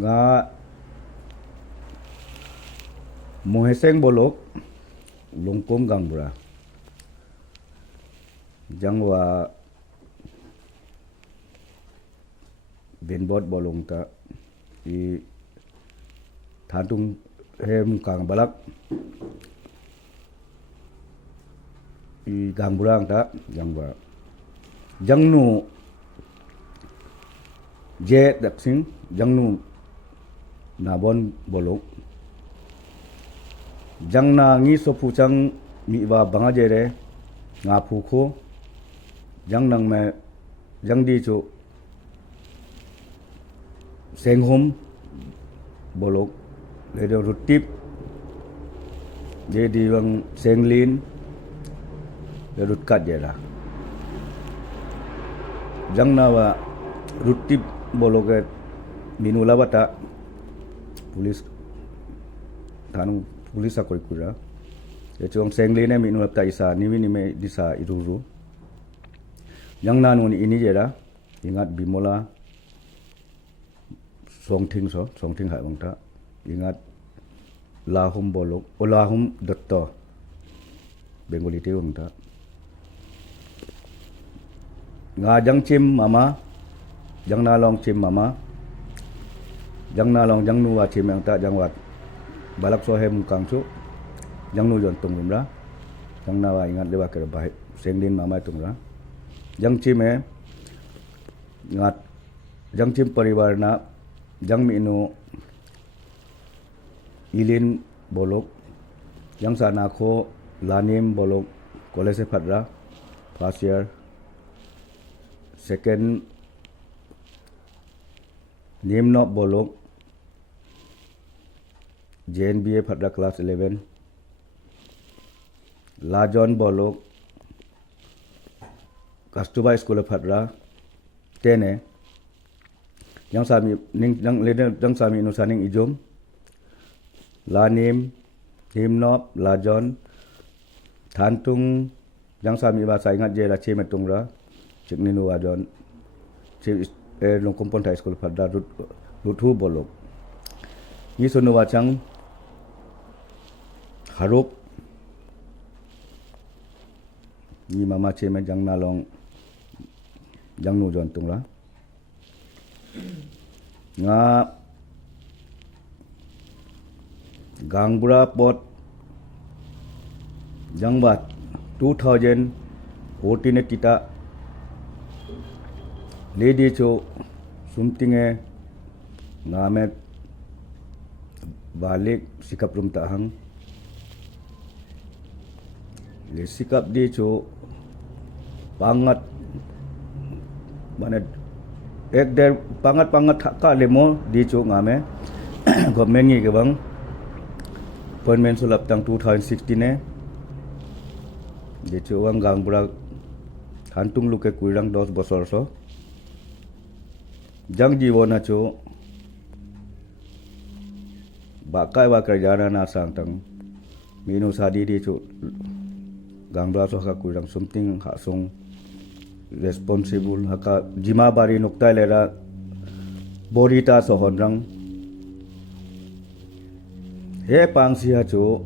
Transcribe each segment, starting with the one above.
nga Moheseng bolok lungkum gangbura jangwa benbot bolong ta I thantung hem kang balak I gangburang ta jangwa jangnu je daksing jangnu nabon bolok jangna ngi sopu chang mi wa banga jere nga phu kho jang nang me jang di chu senghom bolok le do rutip je di wang senglin le rut kat jera jang na wa rutip bolok minula bata pulis thanu pulis sakoi kura ye chong senglin ne minula ta isa niwi ni me disa iruru jang na nu ni ini jera ingat bimola songthing hai bangta ingat lahum bolok olahum datta bengali te bangta nga jang chim mama jang na long chim mama jang na long jang nu wa chim bangta jang wat balak so hem kang chu jang nu jon tung rumra jang na wa ingat lewa ke bai senglin mama tungra jang chim e ngat jang chim parivar na jang minu ilin bolok jang sana kho lanim bolok college phatra first year second nimno bolok JNBA phatra class 11 lajon bolok kastuba school phatra 10 yang sami ning yang sami nu saning ijom lanim himnop lajon thantung yang sami bahasa ingat je la cheme tungra chikni nu wajon che long kompon high school phadda ruthu bolok ni sunu wachang haruk ni mama cheme jang na long jang nu jon tungra nga gangbura pot jangbat 2014 kita lady cho sumtinge ngamet balik sikap rum tahang le sikap di cho pangat mana ek der pangat ka lemo di chu ngame government ngi ke bang appointment sulap tang 2016 ne di chu wang gangbura hantung luke kuirang 10 bosor so jang jiwona chu bakai wa kerjana na sang tang minu sadi di chu gangbura so ka kuirang something ha song responsible haka jima bari nukta lera borita sohonrang he pangsia chu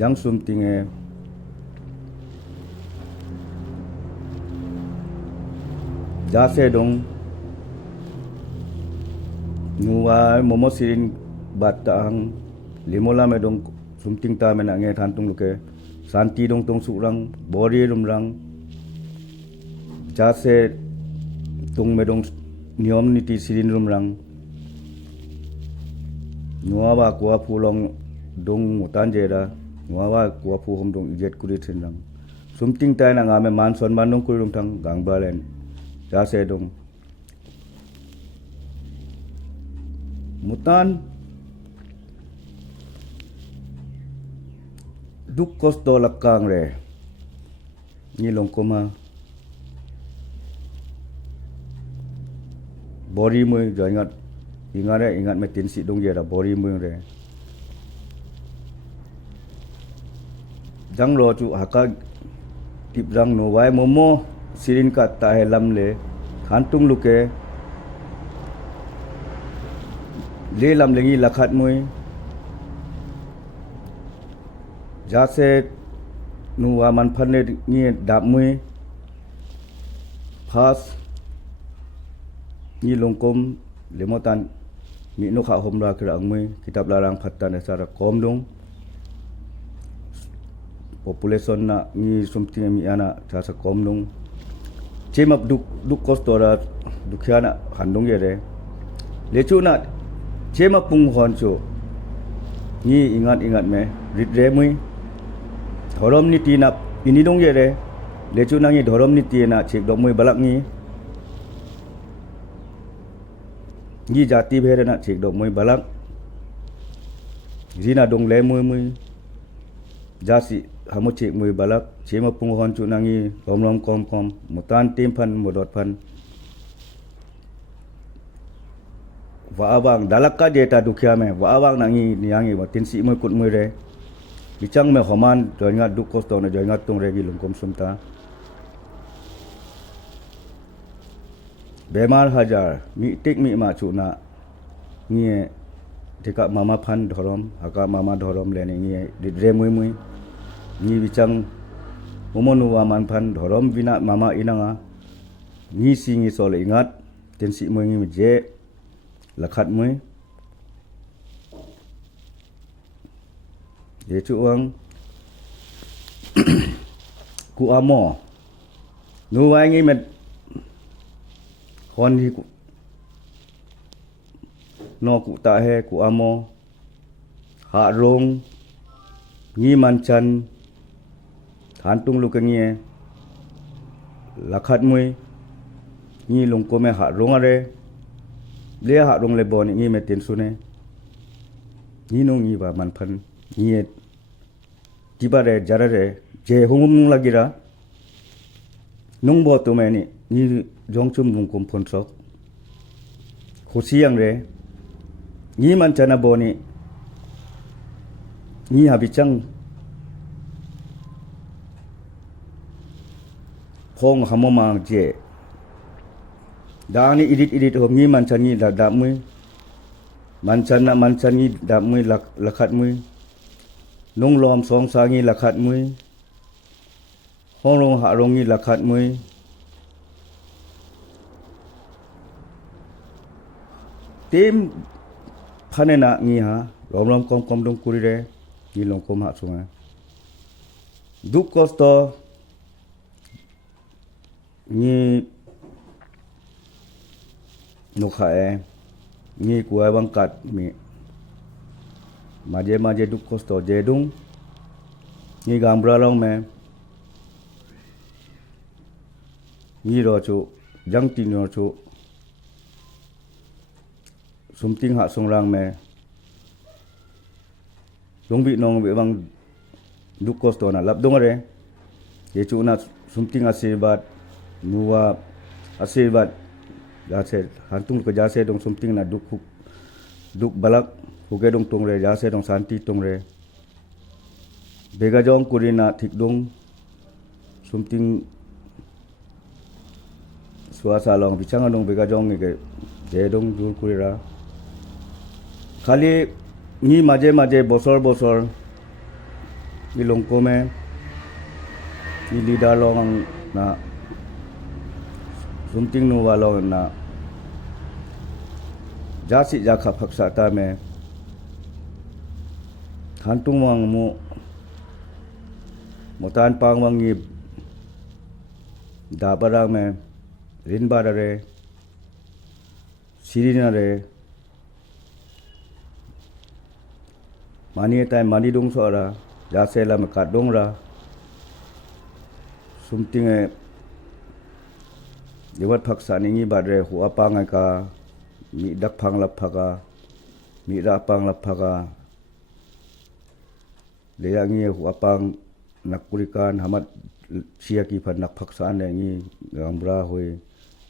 jang sumtinge jase dong nuwa momo sirin batang limola medong sumting ta menange thantung luke santi dong tong surang bori rumrang jase tung medong niom niti sirin rumrang nuwa kwa phulong dong mutan jera nuwa kwa phu hom dong ijet kuri thinrang sumting ta na ngame man son man dong kurum thang gangbalen jase dong mutan duk kosto lakang re ni longkoma bori mui jangat ingat metin si dong jera bori mui re jang lo chu haka tiprang no wai momo sirin ka ta helam le khantung luke le lam lengi lakhat mui jase nu wa man phanne ngi dap mui phas ni longkom lemotan mi no kha homra kra angmui kitab larang phatan asara kom dong population na ni something mi ana thasa kom dong chemap duk kostora dukhyana handong yere lechuna chema pung honcho ni ingat me ridre mui thorom ni tinap ini dong yere lechuna ngi thorom ni tina chek dok mui balak ni jati bhere na chek dok mui balak jina dong le mui jasi hamu chek mui balak chema pung honcho nangi rom kom mutan tim phan modot phan wa abang dalakka data dukhya me wa abang nangi niangi wa tinsi mui kut mui re bichang me homan joinga duk kosto na joinga tung re gi lungkom sumta bemar hajar mi tik mi ma chuna ngi tika mama phan dhorom haka mama dhorom le ni ngi didre mui ni bichang momonu wa man phan dhorom bina mama inanga ni singi sol ingat tinsi mui ngi je lakhat mui ye chuang ku amo nu wai ngi met hon hi ku no ku ta he ku amo ha rong ngi man chan than tung lu ka ngi lakhat mui ngi lung ko me ha rong are le ha rong le bon ngi me tin su ne ni no ngi ba man phan ni ti ba re jara re je hungum lagira nong bo to me ni jong chum nung kom phon sok khosiang re ni man chana bo ni ha bichang phong hamoma je dani idit hom ni man chani da mui man chani da mui lakhat mui nong lom song sa ngi lakhat mui hong long ha rong ngi lakhat mui tim phanena ngi ha rom kom dong kuri re ni long kom ha sunga duk kosto ni nukhae ni kuai bangkat mi maje duk kosto jedung ni gambra long me ni ro chu jang tin ro chu sumting ha songrang me longbi nong be bang duk kosto na lap dong re ye chu na sumting asirbat nuwa asirbat jase hantung ko jase dong sumting na duk balak huge dong tung re jase dong santi tung re bega jong kurina thik dong sumting suasa long bichang dong bega jong ni ke je dong dur kurira khali ni maje bosor ni longko me ni leader long na sumting nu wa long na jasi jakha phaksa ta me thantung wang mu motan pang wang ni da barang me rin barare sirina re mani tai mani dong so ra jase la me kat dong ra sumting e Dewat phaksa ningi badre hu apang ka mi dak phang lap phaga mi ra pang lap phaga leyangi hu apang nakurikan hamat sia ki phan nak phaksa ne ngi gambra hoi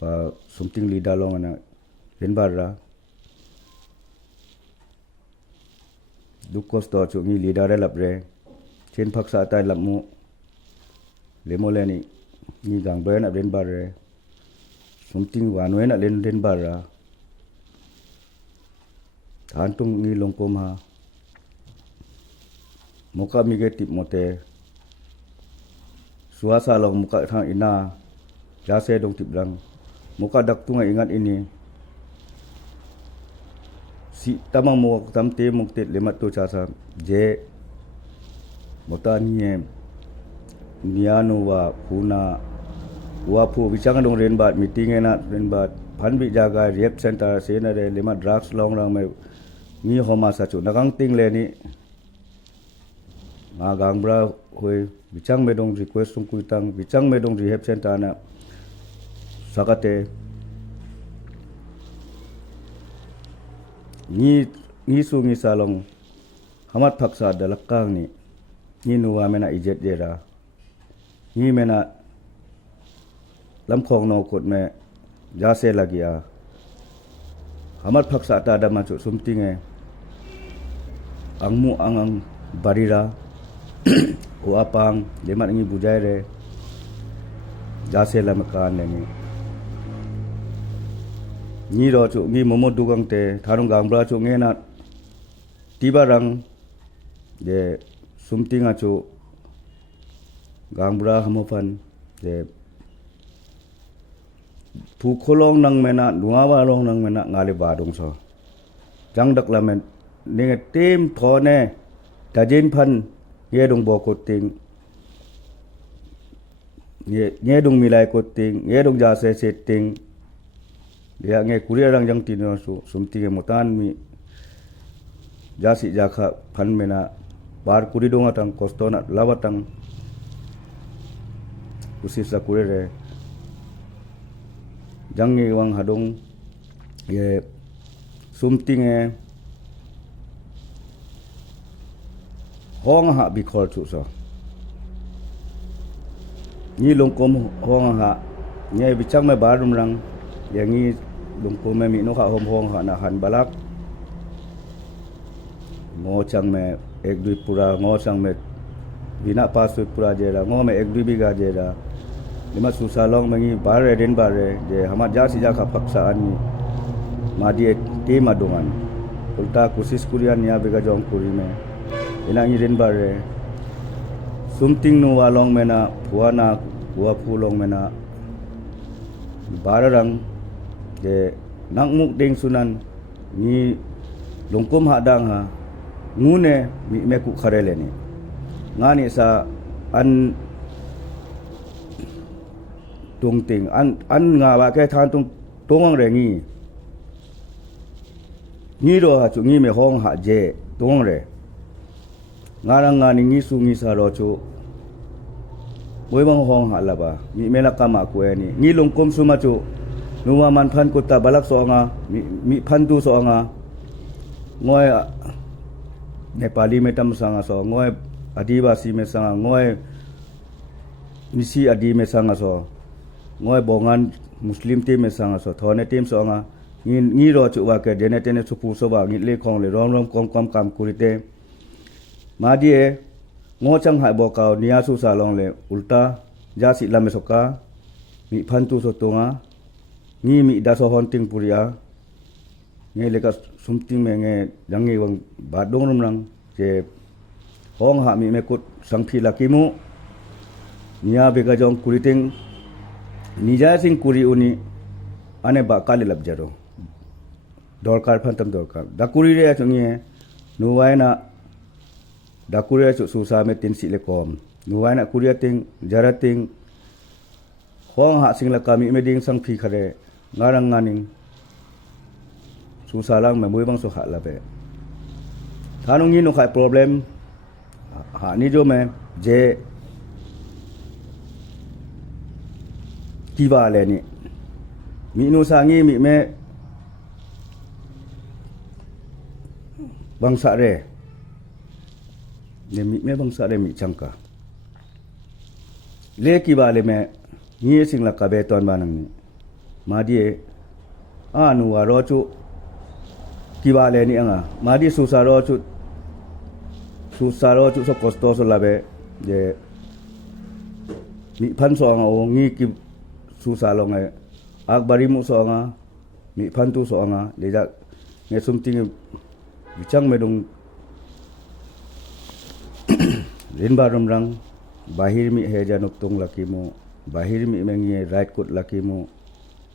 pa sumting lida long na renbar ra duk kosto chu ngi lida re lap re chen phaksa tai lap mu lemole ni gang ben na renbar re sumting wanwe na len bar ra ฐานตรงนี้ลงกมหาmuka migetip mote suasa long muka thang ina jase dong tiplang muka dak tunga ingat ini si tamang mo tamte mukte lemat tu chasa je motanie nianu wa puna wa pu bichang dong ren bat meeting ena ren bat phan bi jaga rep center sena re lemat drugs long rang me ni homa sa chu nagang ting le ni gang bra hoi bichang me dong request tung kuitang bichang me dong rehab center na sakate ni su ngi salong hamat phaksa dalakang ni nuwa mena ijet dera ni mena lamkhong no kot me jase lagia hamat phaksa ta dama chu sumting e angmu angang barira o apang lemat ngi bujai re jase la makan ni ro chu ngi momo dugang te tharung gang bra chu nge na tibarang de sumtinga chu gang bra hamofan de pu kholong nang mena nuawa long nang mena ngale ba dong so jang dak la men ne tem thone dajin phan ye dong bo ko ting ye dong milai ko ting ye dong ja se setting dia nge kuria rang jang tin su sumti ge motan mi jasi jakha phan mena bar kuri dong atang kostona lawatang usisa kurere jangi wang hadong ye sumti nge hong ha bi khol chu so ni longkom hong ha ngai bichang me barum rang yangi longkom me mi no kha hong ha na han balak ngo chang me ek dui pura ngo chang me bina pasu pura jera ngo me ek dui biga jera lima susa long mangi bare den bare je hamat ja si ja kha paksa ani ma die te madungan ulta kosis kurian ya biga jong kuri me ina ngi ren bare sumting no walong mena puana wa phulong mena bararang je nangmuk ding sunan ni longkom hadang ha ngune mi meku kharele ni ngani sa an tung ting an nga wa ke than tung tong re ni ro ha chu ngi me hong ha je tong re ngarang ngani ngi su ngi sa ro chu boi bang hong ha laba mi mena kama ko ni ngi longkom su ma chu nuwa man phan ko ta balak so nga mi phan tu so nga ngoi nepali me tam sanga so ngoi adivasi me sanga ngoi nisi adi me sanga so ngoi bongan muslim te me sanga so thone tem so nga ngi ro chu wa ke dene tene chu pu so ba ngi le khong le rom rom kom kom kam kurite ma die ngo chang hai bo ka nia su sa long le ulta ja si la me soka mi phan tu so tonga ngi mi da so hon ting puria nge le ka sumting me nge jangi wang ba dong rum rang je hong ha mi me kut sangphi la kimu nia be ga jong kuriting nija sing kuri uni ane ba kali lab jaro dorkar phantam dorkar dakuri re chungi nuwaina dakuri chu susa me tin si le kom nuwaina kuria ting jarating hong ha sing la kami me ding sang phi khare ngarang nganing susa lang me moi bang so kha la be thanung ni no khai problem ha ni jo me je kiba le ni mi nu sangi mi me bangsa re ne mi me bangsa re mi changka le kiba le me ni sing la ka be ton banang ni ma die anu wa ro chu kiba le ni anga ma di susa ro chu so kosto so la be je mi phan so anga o ngi ki susa long ai ak bari mu so nga mi phan tu so nga le ja nge sumting Bichang medung rinba rumrang bahir mi heja noktung lakimu bahir mi mengi right kut lakimu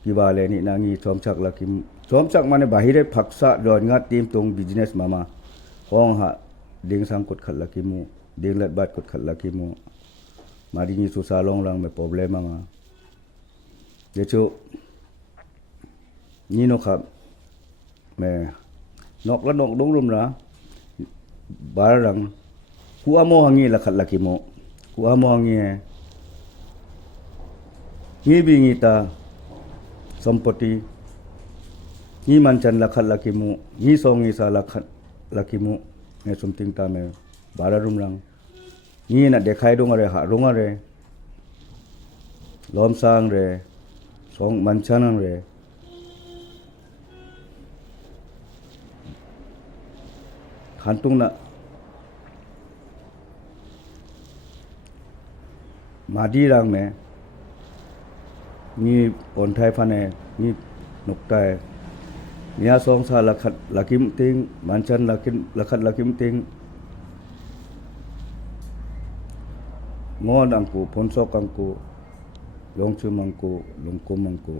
kibale ni nangi chomchak lakimu chomchak mane bahire phaksa ronga tim tung business mama hong ha ding sang kut khat lakimu ding lat bat kut khat lakimu mari ni su salong lang me problem anga jechu ni no khap me nok la nok dong rum ra barang ku amo hangi la khat lakimu ku amo hangi ni bingi ta sampati ni manchan la khat lakimu ni songi sa la khat lakimu ne something ta me bararum rang ni na dekhai dong are ha rong are lom sang re song manchan re khantung na madi rang me ni ponthai phane ni noktai nia song sa lakhat lakim ting manchan lakin lakhat lakim ting ngon angku ponsok angku longchum angku longkum angku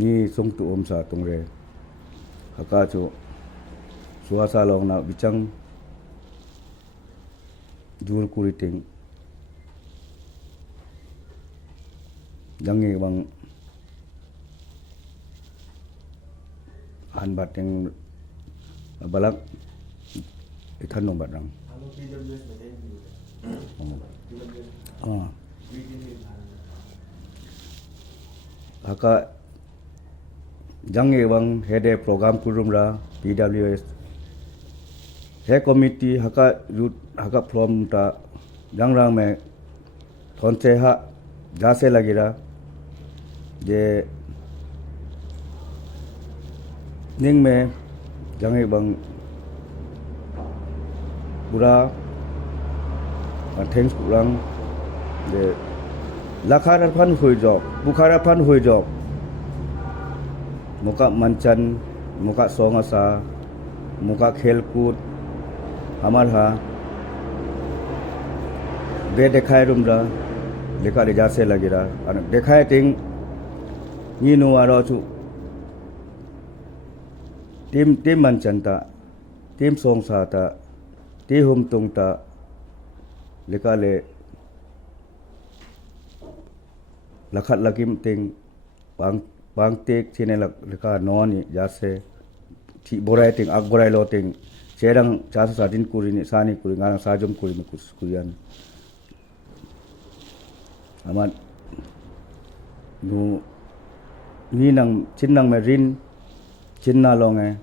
ni songtu omsa tungre haka chu suasa long na bichang jur kuriting jangi bang an bateng balak ithan no badang haka jangi bang hede program kurumra PWS he committee haka youth haka from ta jangrang me thonse ha jase lagira je ning me jangi bang pura thanks kurang je lakhara phan hoi job bukhara phan hoi job muka manchan muka songasa muka khelkut hamar ha be dekhai rumra leka le jase lagira an dekhai ting ni no aro chu tim manchan ta tim songsa ta ti hum tung ta leka le lakhat lakim ting pang tek chine leka no ni jase thi borai ting ak borai lo ting cherang chasa sadin kuri ni sani kuri ngarang sajom kuri mukus kurian amat nu ni nang chinnang me rin chinna longe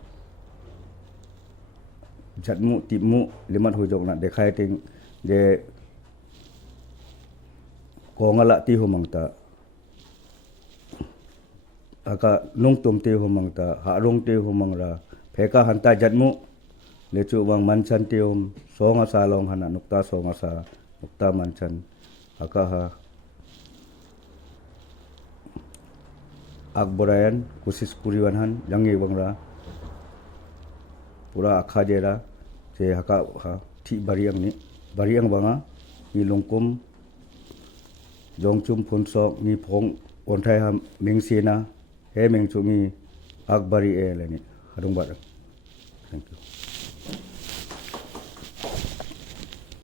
jatmu timu limat hujok na dekhai ting je kongala ti humangta aka nungtum te humangta ha rong te humangra pheka hanta jatmu lechu wang manchan teum songa sa long hana nukta songa sa nukta manchan aka ha akborayan kosis kuriwan han jangi bangra pura akha jera je haka ha thi bariang banga ni longkum jongchum phonsok ni phong onthai ha mengsena he mengchungi akbari e leni hadung bar thank you